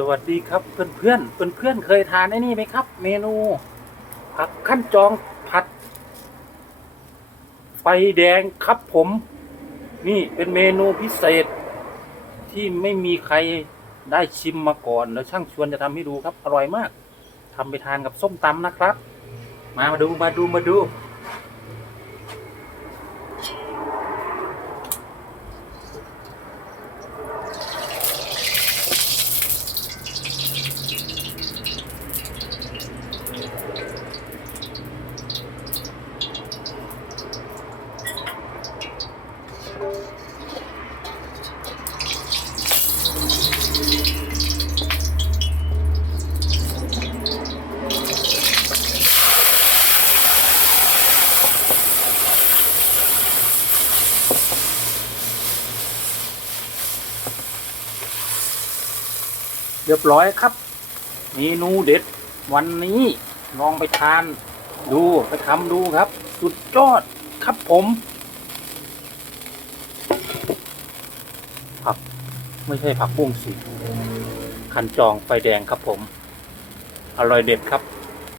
สวัสดีครับเพื่อนเพื่อนเพื่อนเพื่อนเคยทานไอ้นี่ไหมครับ เมนู ผักขั้นจองผัด ไฟแดงครับผม นี่เป็นเมนูพิเศษ ที่ไม่มีใครได้ชิมมาก่อน แล้วช่างชวนจะทำให้ดูครับ อร่อยมากทำไปทานกับส้มตำนะครับ มามาดูมาดูมาดู เรียบร้อยครับเมนูเด็ด วันนี้ลองไปทาน ดูไปทำดูครับ สุดยอดครับผม ผัก ไม่ใช่ผักบุ้งสีคันจองไฟแดงครับผม อร่อยเด็ดครับ